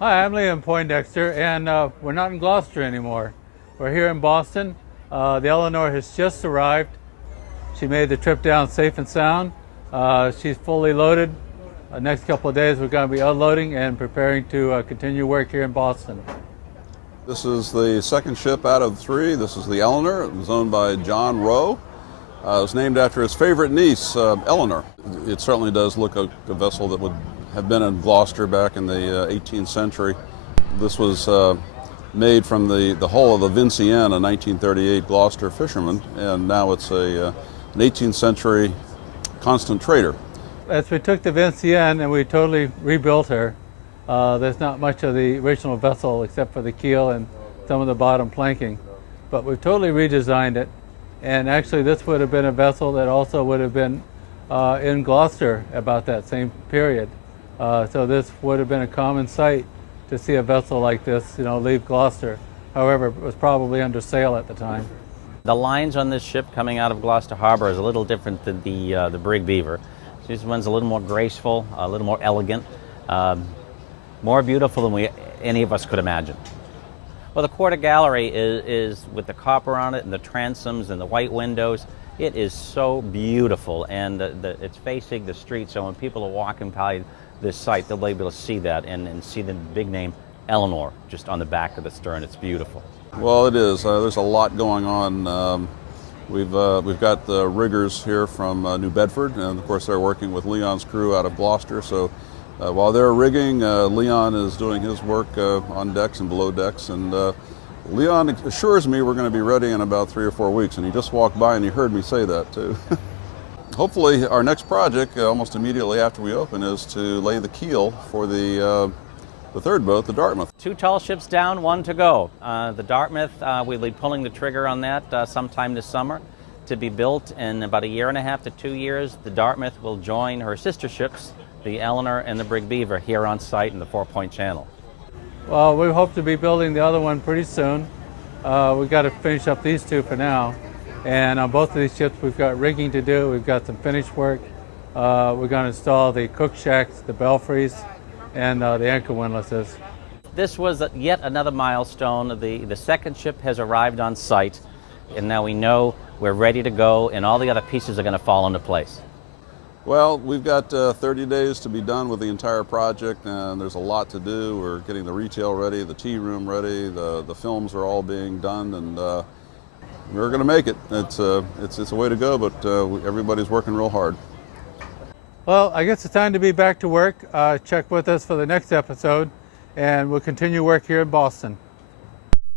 Hi, I'm Liam Poindexter, and we're not in Gloucester anymore. We're here in Boston. The Eleanor has just arrived. She made the trip down safe and sound. She's fully loaded. Next couple of days, we're going to be unloading and preparing to continue work here in Boston. This is the second ship out of three. This is the Eleanor. It was owned by John Rowe. It was named after his favorite niece, Eleanor. It certainly does look a vessel that would have been in Gloucester back in the 18th century. This was made from the hull of the Vinciane, a 1938 Gloucester fisherman, and now it's an 18th century constant trader. As we took the Vinciane and we totally rebuilt her, there's not much of the original vessel except for the keel and some of the bottom planking. But we've totally redesigned it. And actually this would have been a vessel that also would have been in Gloucester about that same period. So this would have been a common sight to see a vessel like this, leave Gloucester. However, it was probably under sail at the time. The lines on this ship coming out of Gloucester Harbor is a little different than the Brig Beaver. This one's a little more graceful, a little more elegant, more beautiful than any of us could imagine. Well, the quarter gallery is with the copper on it and the transoms and the white windows. It is so beautiful, and it's facing the street, so when people are walking by this site, they'll be able to see that and see the big name Eleanor just on the back of the stern. It's beautiful. Well, it is. There's a lot going on. We've got the riggers here from New Bedford, and of course they're working with Leon's crew out of Gloucester. So while they're rigging, Leon is doing his work on decks and below decks, and Leon assures me we're going to be ready in about 3 or 4 weeks, and he just walked by and he heard me say that too. Hopefully our next project, almost immediately after we open, is to lay the keel for the third boat, the Dartmouth. 2 tall ships down, 1 to go. The Dartmouth, we'll be pulling the trigger on that sometime this summer to be built in about 1.5 to 2 years. The Dartmouth will join her sister ships, the Eleanor and the Brig Beaver, here on site in the 4-Point Channel. Well, we hope to be building the other one pretty soon. We've got to finish up these 2 for now. And on both of these ships, we've got rigging to do. We've got some finished work. We're going to install the cook shacks, the belfries, and the anchor windlasses. This was yet another milestone. The second ship has arrived on site, and now we know we're ready to go, and all the other pieces are going to fall into place. Well, we've got 30 days to be done with the entire project, and there's a lot to do. We're getting the retail ready, the tea room ready, the films are all being done, and we're going to make it. It's a way to go, but everybody's working real hard. Well, I guess it's time to be back to work. Check with us for the next episode, and we'll continue work here in Boston.